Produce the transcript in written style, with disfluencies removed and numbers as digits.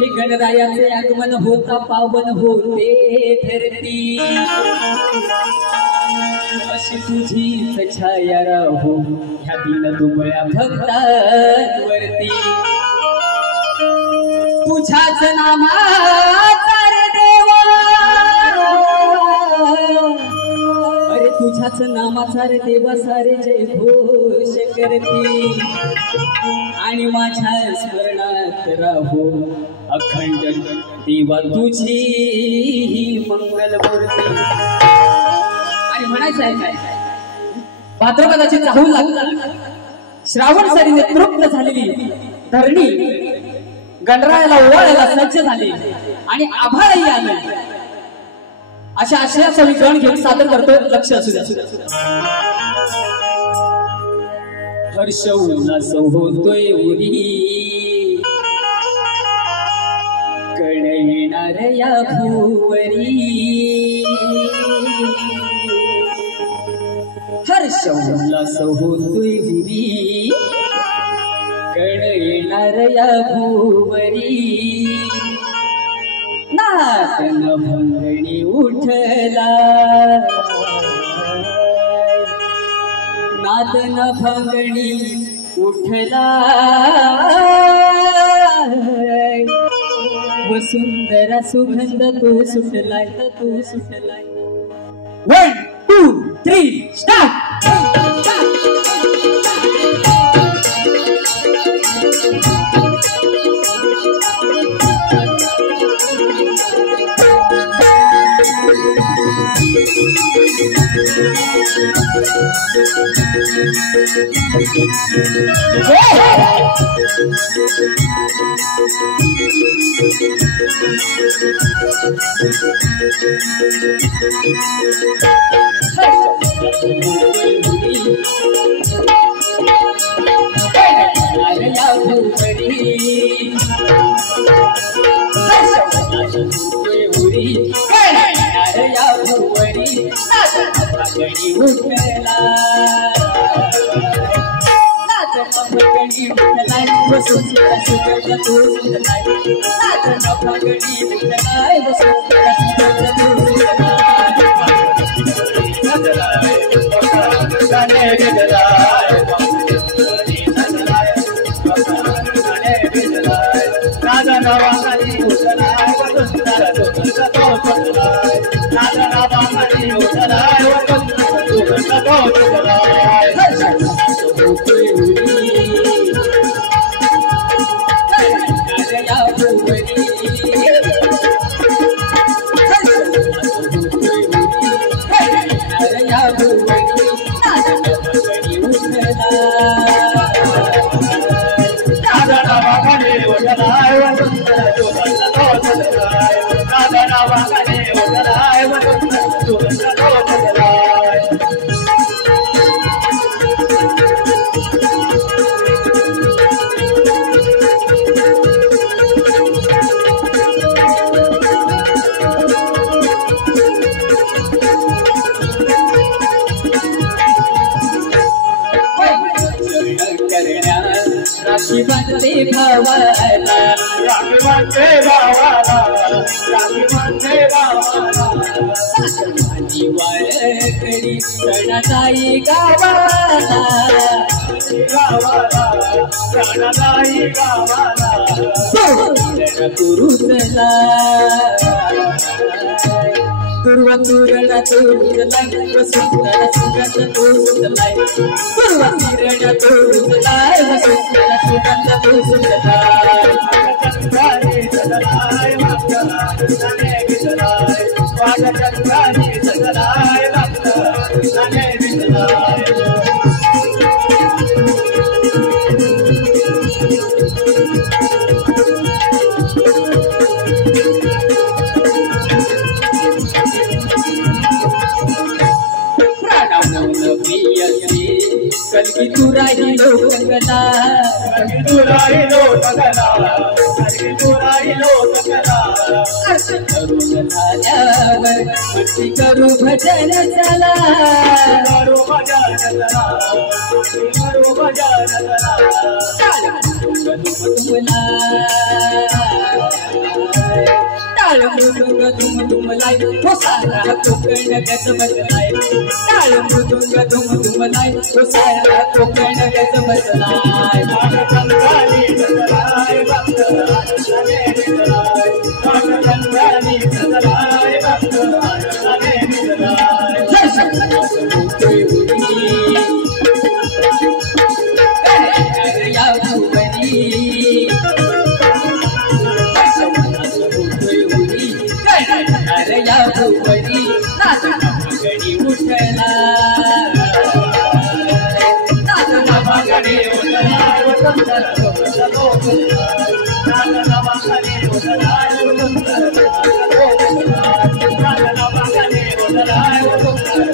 हे गणरायाचे आगमन होता पावन होते धरती अशी तुझीच छाया राहो ह्या दिन दुमळ्या भक्तांवरती तुझ्याच नामाचा रे देवा अरे तुझ्याच नामाचा रे देवा सारे जय घोष करती आणि माझ्या स्मरणात राहो अखंड देवा तुझी मंगल मूर्ती आणि म्हणायचं आहे काय भाद्रपदाची चाहूल लागतात श्रावण सरीने तृप्त झालेली धरणी गणरायाला ओवाळायला सज्ज झाली आणि आभाळही आले अशा आशयाचा गण घेऊन सादर करतो लक्ष असू द्या हर्ष उल्हास होतोय उरी गण येणार या भुवरी हर्ष उल्हास होतोय उरी गण येणार या भुवरी नादन भंगणी उठला नादन भंगणी उठला वसुंधरा सुगंध तो सुटलाय तो सुटलाय 1 2 3 स्टार्ट राखी बांधते भावाला राखी बांधते भावाला राखी बांधते भावाला माझी वाळकडी सणाताई गावाला गावाला सणाताई गावाला कुरुतला दुर्वा तुरडा तुरलाय वसुंधरा सुगंध तो सुटलाय दुर्वा तुरडा तुरलाय वसुंधरा सुगंध तो सुटलाय चंद्राने सदलाय मागलाय विसलाय वागा चंद्राने सदलाय मागलाय विसलाय कलकी तुराई लो तगला कलकी तुराई लो तगला कलकी तुराई लो तगला अर्चन करून झाल्यावर भक्ती करू भजन चला करू भजन चला करू भजन चला टाळ मृदुंग धुम धुमलाय हो सारा कोकण गज बसलाय टाळ मृदुंग धुम धुमलाय हो सारा कोकण गज बसलाय गंगानी सजलाय भक्त आनंदाने निजलाय गंगानी सजलाय भक्त आनंदाने निजलाय जय शंकरनाथ मोठे उरी या भुवनी या भुवनी नाचनागणी उठला नाचनागणी उठला वसंतर लोक नाचनागणी उठला वसंतर लोक नाचनागणी उठला वसंतर